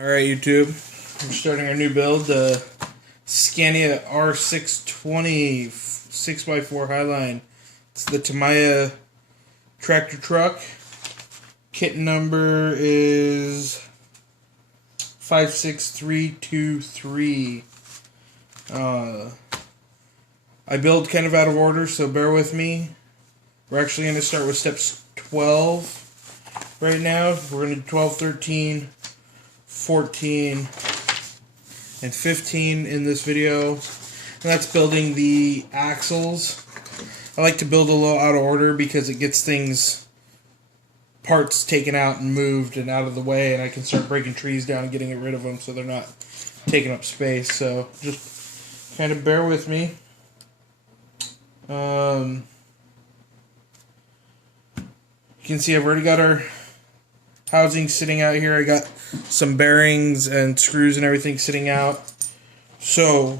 Alright, YouTube, we're starting our new build, the Scania R620 6x4 Highline. It's the Tamiya tractor truck. Kit number is 56323. I build kind of out of order, so bear with me. We're actually going to start with steps 12 right now. We're going to do 12, 13, 14, and 15 in this video. And that's building the axles. I like to build a little out of order because it gets parts taken out and moved and out of the way, and I can start breaking trees down and getting rid of them so they're not taking up space. So just kind of bear with me. You can see I've already got our housing sitting out here. I got some bearings and screws and everything sitting out. So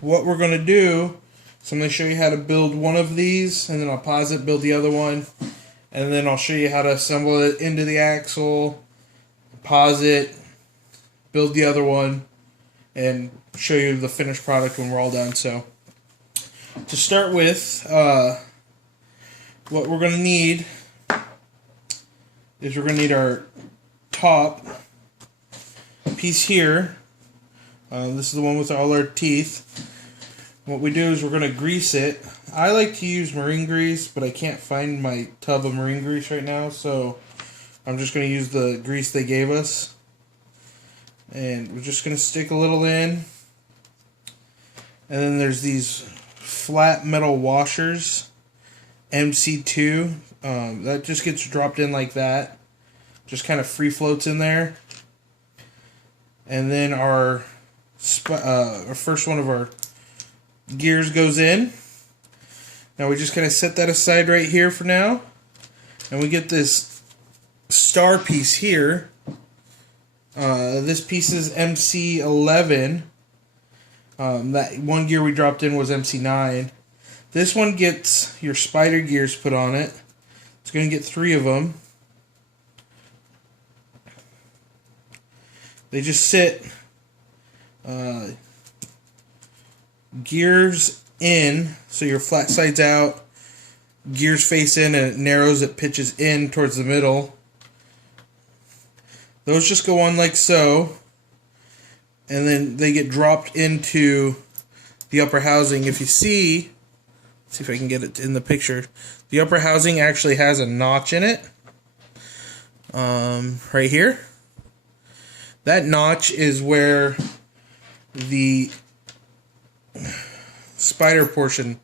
what we're going to do is I'm going to show you how to build one of these, and then I'll pause it, build the other one, and then I'll show you how to assemble it into the axle, pause it, build the other one, and show you the finished product when we're all done. So to start with, what we're going to need is we're going to need our top piece here. This is the one with all our teeth. What we do is we're going to grease it. I like to use marine grease, but I can't find my tub of marine grease right now, so I'm just going to use the grease they gave us. And we're just going to stick a little in. And then there's these flat metal washers, MC2. That just gets dropped in like that. Just kind of free floats in there. And then our first one of our gears goes in. Now we just kind of set that aside right here for now. And we get this star piece here. This piece is MC11. That one gear we dropped in was MC9. This one gets your spider gears put on it. It's going to get 3 of them. They just sit gears in, so your flat side's out, gears face in, and it narrows, it pitches in towards the middle. Those just go on like so, and then they get dropped into the upper housing. If you see, let's see if I can get it in the picture. The upper housing actually has a notch in it, right here. That notch is where the spider portion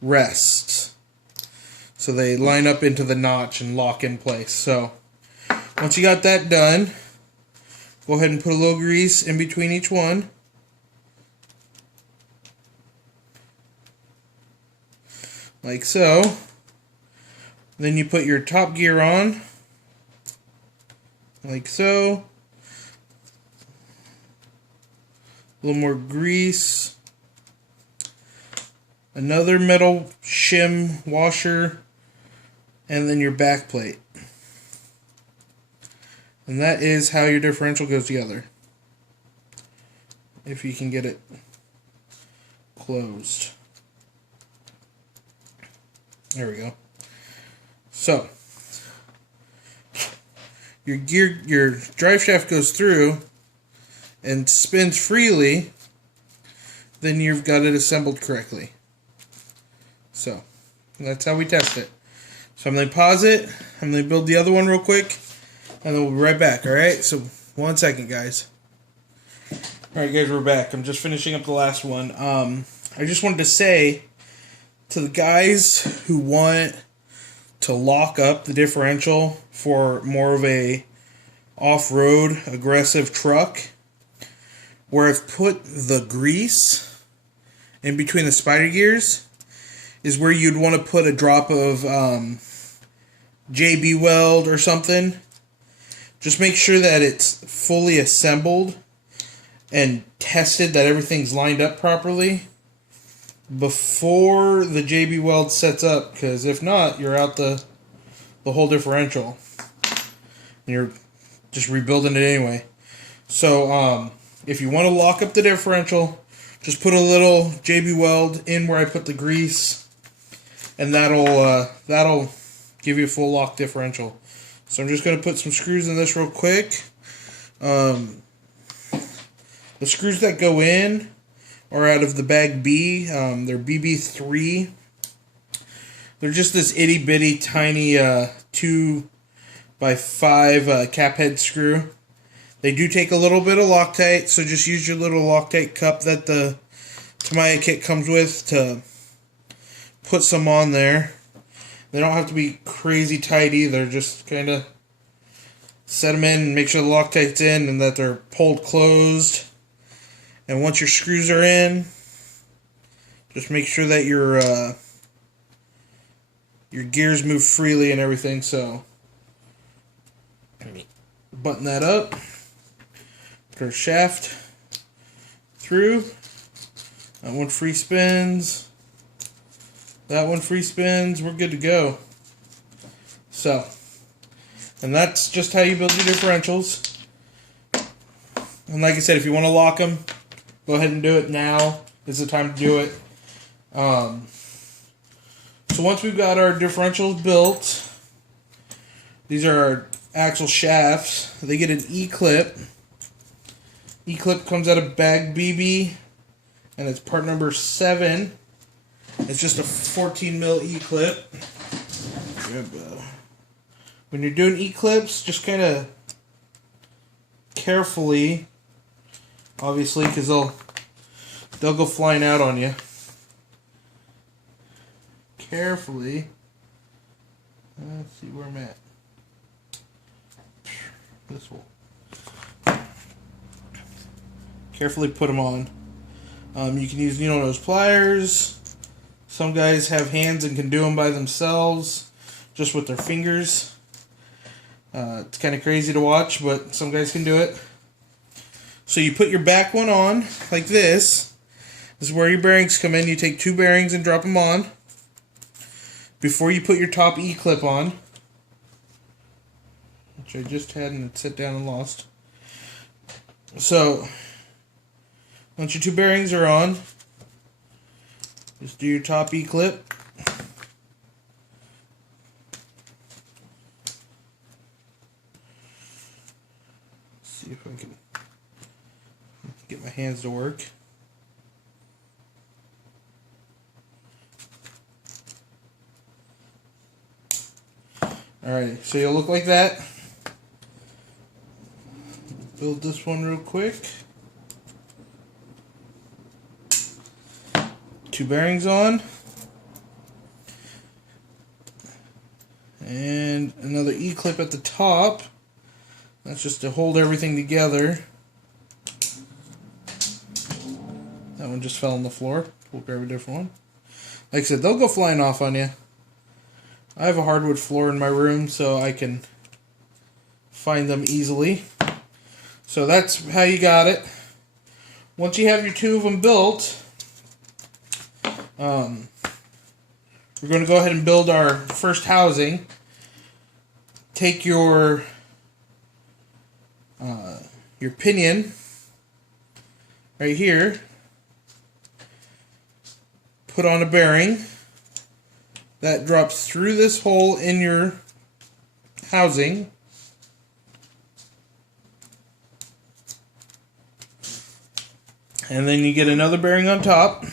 rests. So they line up into the notch and lock in place. So once you got that done, go ahead and put a little grease in between each one. Like so. Then you put your top gear on. Like so. A little more grease. Another metal shim washer. And then your back plate. And that is how your differential goes together. If you can get it closed. There we go. So, your drive shaft goes through and spins freely, then you've got it assembled correctly. So, that's how we test it. So I'm going to pause it, I'm going to build the other one real quick, and then we'll be right back, alright? So, 1 second, guys. Alright, guys, we're back. I'm just finishing up the last one. I just wanted to say to the guys who want to lock up the differential for more of a off-road aggressive truck, where I've put the grease in between the spider gears is where you'd want to put a drop of JB Weld or something. Just make sure that it's fully assembled and tested, that everything's lined up properly before the JB Weld sets up, because if not, you're out the whole differential and you're just rebuilding it anyway. So if you want to lock up the differential, just put a little JB Weld in where I put the grease, and that'll give you a full lock differential. So I'm just going to put some screws in this real quick. The screws that go in are out of the bag B. They're BB3. They're just this itty bitty tiny 2x5 cap head screw. They do take a little bit of Loctite, so just use your little Loctite cup that the Tamiya kit comes with to put some on there. They don't have to be crazy tight either, just kind of set them in and make sure the Loctite's in and that they're pulled closed. And once your screws are in, just make sure that your gears move freely and everything. So button that up, put our shaft through. That one free spins. That one free spins. We're good to go. So, and that's just how you build your differentials. And like I said, if you want to lock them, go ahead and do it now. Is the time to do it. So once we've got our differentials built, these are our axle shafts. They get an E-clip. E-clip comes out of bag BB, and it's part number 7. It's just a 14 mil E-clip. When you're doing E-clips, just kind of carefully, obviously, because they'll go flying out on you. Carefully. Let's see where I'm at. This will. Carefully put them on. You can use needle nose pliers. Some guys have hands and can do them by themselves, just with their fingers. It's kind of crazy to watch, but some guys can do it. So you put your back one on, like this. This is where your bearings come in. You take 2 bearings and drop them on before you put your top E-clip on, which I just had and it set down and lost. So once your 2 bearings are on, just do your top E-clip. See if I can get my hands to work. Alright, so you'll look like that. Build this one real quick. 2 bearings on. And another E-clip at the top. That's just to hold everything together. That one just fell on the floor. We'll grab a different one. Like I said, they'll go flying off on you. I have a hardwood floor in my room, so I can find them easily. So that's how you got it. Once you have your 2 of them built, we're going to go ahead and build our first housing. Take your pinion right here, put on a bearing that drops through this hole in your housing. And then you get another bearing on top.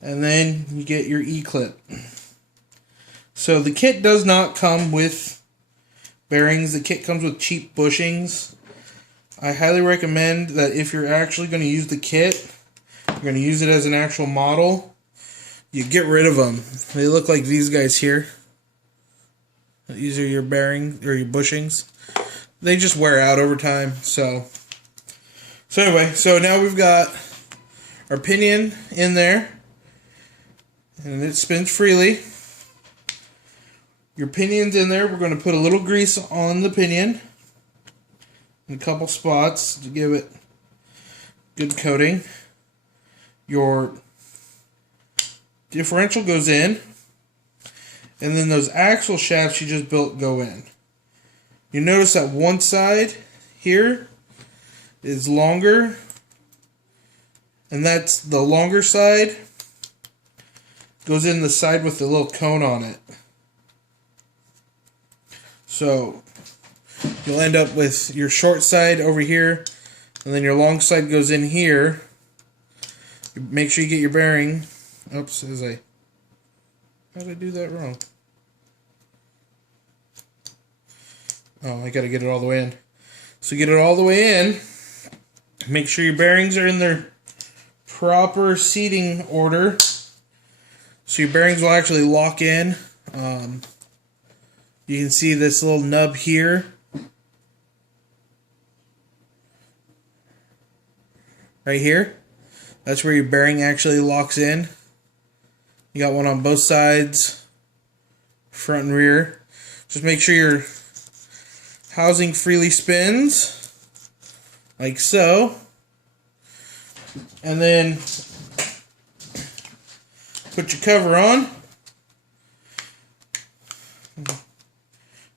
And then you get your E-clip. So the kit does not come with bearings. The kit comes with cheap bushings. I highly recommend that if you're actually going to use the kit, you're going to use it as an actual model, you get rid of them. They look like these guys here. These are your bearing or your bushings. They just wear out over time. So anyway, so now we've got our pinion in there, and it spins freely. Your pinion's in there. We're going to put a little grease on the pinion in a couple spots to give it good coating. Your differential goes in, and then those axle shafts you just built go in. You notice that one side here is longer, and that's the longer side goes in the side with the little cone on it. So you'll end up with your short side over here, and then your long side goes in here. Make sure you get your bearing. Oops, how did I do that wrong? Oh, I gotta get it all the way in. So get it all the way in. Make sure your bearings are in their proper seating order. So your bearings will actually lock in. You can see this little nub here. Right here. That's where your bearing actually locks in. You got one on both sides, front and rear. Just make sure your housing freely spins, like so. And then put your cover on.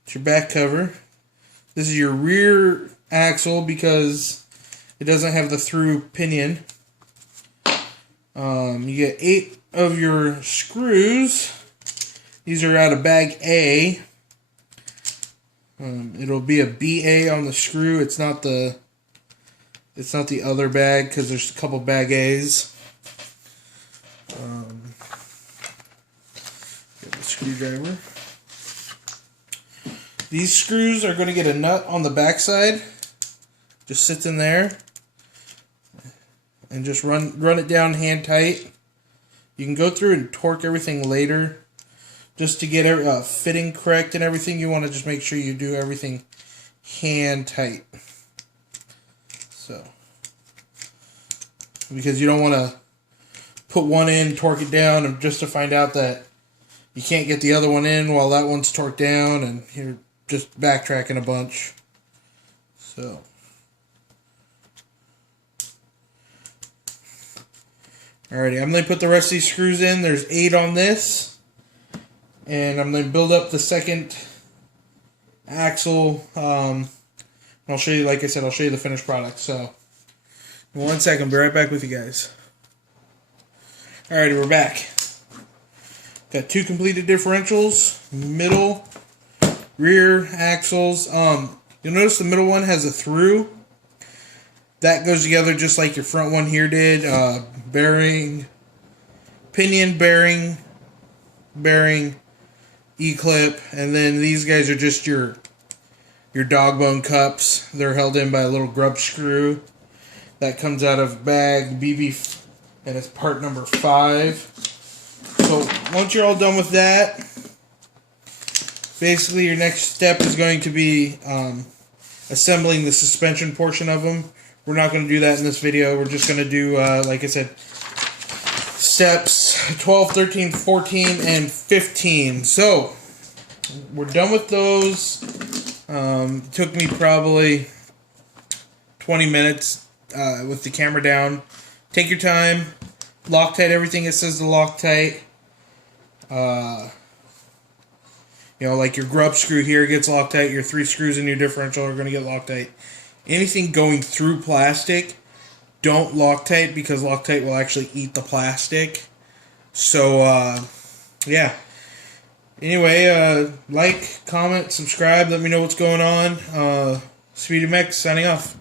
It's your back cover. This is your rear axle because it doesn't have the through pinion. You get 8 of your screws. These are out of bag A. It'll be a BA on the screw. It's not the other bag because there's a couple bag A's. Get the screwdriver. These screws are going to get a nut on the back side. Just sits in there. And just run it down hand tight. You can go through and torque everything later. Just to get fitting correct and everything, you want to just make sure you do everything hand tight. So, because you don't want to put one in, torque it down, and just to find out that you can't get the other one in while that one's torqued down, and you're just backtracking a bunch. So, alrighty, I'm going to put the rest of these screws in. There's 8 on this. And I'm going to build up the second axle. I'll show you, like I said, I'll show you the finished product. So, in 1 second, I'll be right back with you guys. Alrighty, we're back. Got 2 completed differentials, middle, rear axles. You'll notice the middle one has a through. That goes together just like your front one here did. Bearing, pinion, bearing, E-clip, and then these guys are just your dog bone cups. They're held in by a little grub screw that comes out of bag BB, and it's part number 5. So once you're all done with that, basically your next step is going to be assembling the suspension portion of them. We're not going to do that in this video. We're just going to do, like I said, steps 12, 13, 14, and 15. So, we're done with those. It took me probably 20 minutes with the camera down. Take your time. Loctite everything it says to Loctite. You know, like your grub screw here gets Loctite. Your 3 screws in your differential are going to get Loctite. Anything going through plastic, don't Loctite because Loctite will actually eat the plastic. So, yeah. Anyway, like, comment, subscribe, let me know what's going on. Speedy Mex signing off.